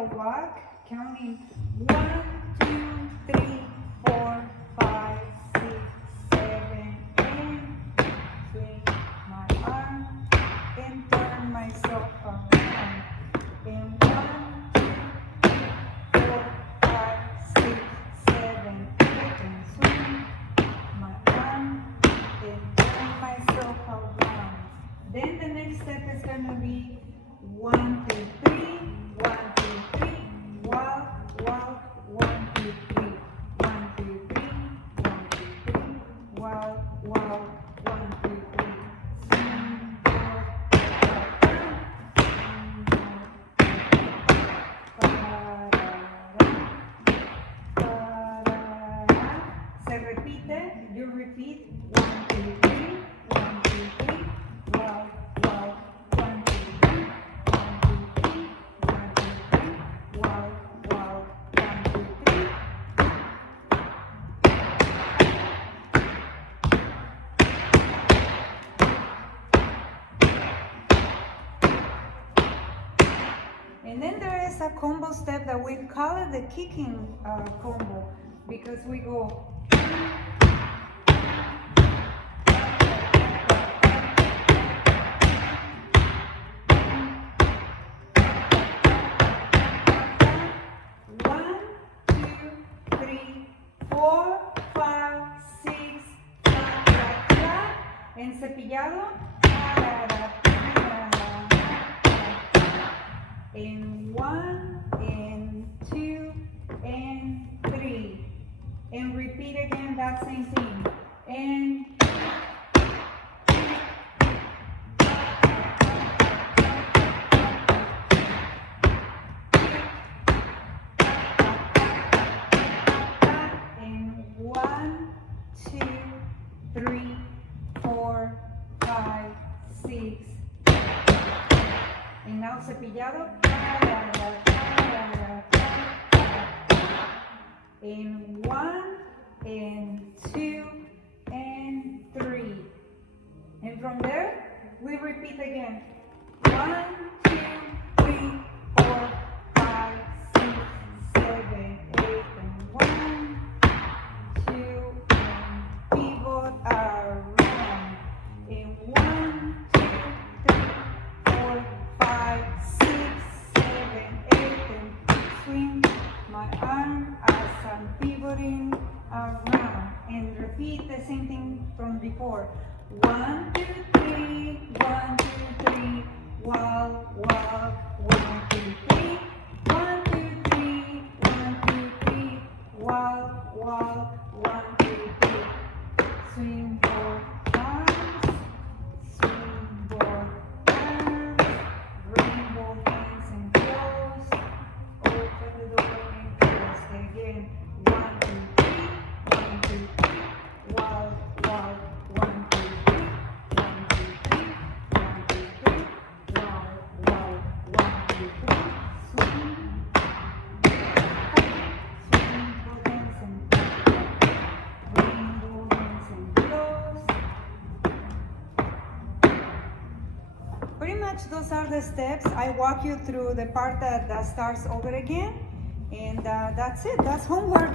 I'll walk, counting 1, 2, 3, 4, 5, 6, 7, and swing my arm and turn myself around. And 1, 2, 3, 4, 5, 6, 7, 8, and swing my arm and turn myself around. Then the next step is going to be 1, 2, 3, 1, 2, 3, walk, walk, 1, 2, 3, 1, 2, 3, 1, 2, 3, walk, walk, 1, 2, 3, swing, se repite, you repeat, 1, 2, 3, 1, 2, 3, walk, walk, 1, 2, 3, 1, 2, 3, 1, 2, 3, walk, walk, 1, 2, 3. And then there is a combo step that we call it the kicking combo, because we go one, two, three, 4, 5, 6, en cepillado, in 1, and 2, and 3, and repeat again that same thing, and in 1, 2, 3, 4, 5, 6, and now cepillado, in 1, and 2, and 3, and from there we repeat again, 1, 2, 3, 4, 5, 6, 7, 8, and 1, 2, and pivot around, and 1, 2, 3, 4, 5, 6, 7, 8, and swing my arm as I'm pivoting around, and repeat the same thing from before. 1, 2, 3, 1, 2, 3, walk, walk, 1, 2, 3, 1, 2, 3, 1, 2, 3, walk, walk, 1, 2, 3, swing both arms, swing both arms, bring both hands and close, open the door and close again, 1, 2, 3, 1, 2, 3, walk, walk, 1, 2, 3, 1, 2, 3, 1, 2, 3, walk, walk, 1, 2, 3, swing, swing both hands and bring both hands and close. Pretty much those are the steps. I walk you through the part that starts over again, and that's it. That's homework.